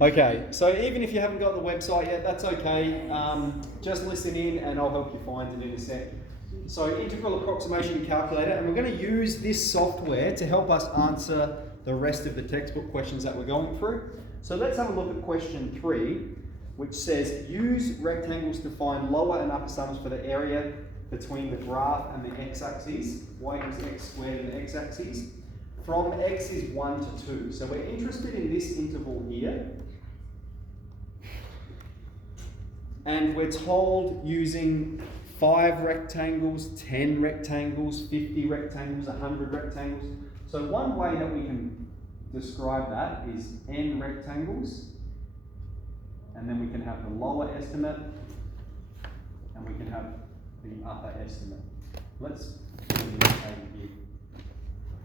Okay, so even if you haven't got the website yet, that's okay. Just listen in and I'll help you find it in a sec. So integral approximation calculator, and we're going to use this software to help us answer the rest of the textbook questions that we're going through. So let's have a look at question 3, which says use rectangles to find lower and upper sums for the area between the graph and the x-axis, y equals x squared and the x-axis, from x is 1 to 2. So we're interested in this interval here. And we're told using 5 rectangles, 10 rectangles, 50 rectangles, 100 rectangles. So one way that we can describe that is n rectangles, and then we can have the lower estimate, and we can have the upper estimate. Let's do it here.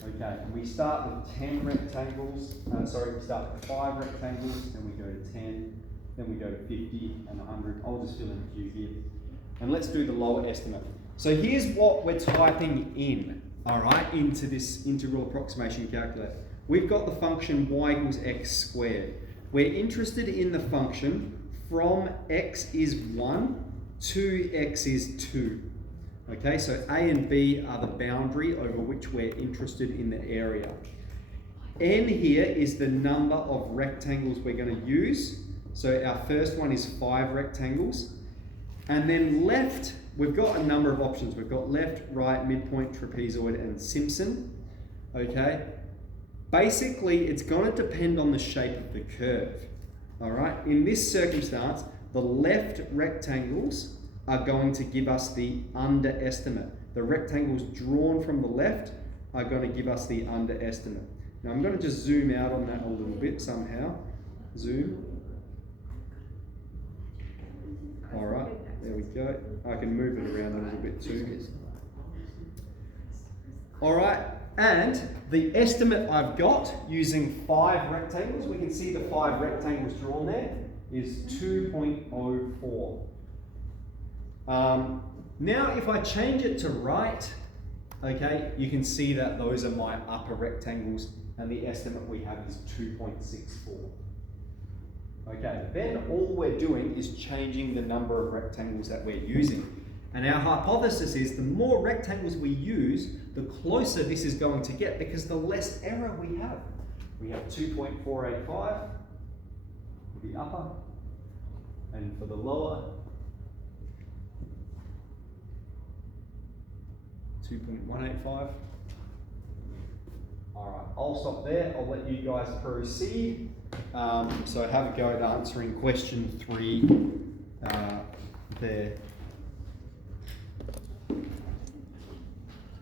Okay, and we start with 10 rectangles, we start with 5 rectangles, then we go to 10, then we go to 50 and 100. I'll just fill in a few here. And let's do the lower estimate. So here's what we're typing in, all right, into this integral approximation calculator. We've got the function y equals x squared. We're interested in the function from x is 1 to x is 2. Okay, so A and B are the boundary over which we're interested in the area. N here is the number of rectangles we're going to use. So our first one is 5 rectangles. And then left, we've got a number of options. We've got left, right, midpoint, trapezoid, and Simpson. Okay, basically it's going to depend on the shape of the curve. All right, in this circumstance, the left rectangles are going to give us the underestimate. The rectangles drawn from the left are going to give us the underestimate. Now I'm going to just zoom out on that a little bit somehow. Zoom. All right, there we go. I can move it around a little bit too. All right, and the estimate I've got using 5 rectangles, we can see the 5 rectangles drawn there, is 2.04. Now if I change it to right, okay, you can see that those are my upper rectangles and the estimate we have is 2.64. Okay, then all we're doing is changing the number of rectangles that we're using. And our hypothesis is the more rectangles we use, the closer this is going to get because the less error we have. We have 2.485 for the upper, and for the lower, 2.185. All right, I'll stop there. I'll let you guys proceed. So have a go at answering question 3 there.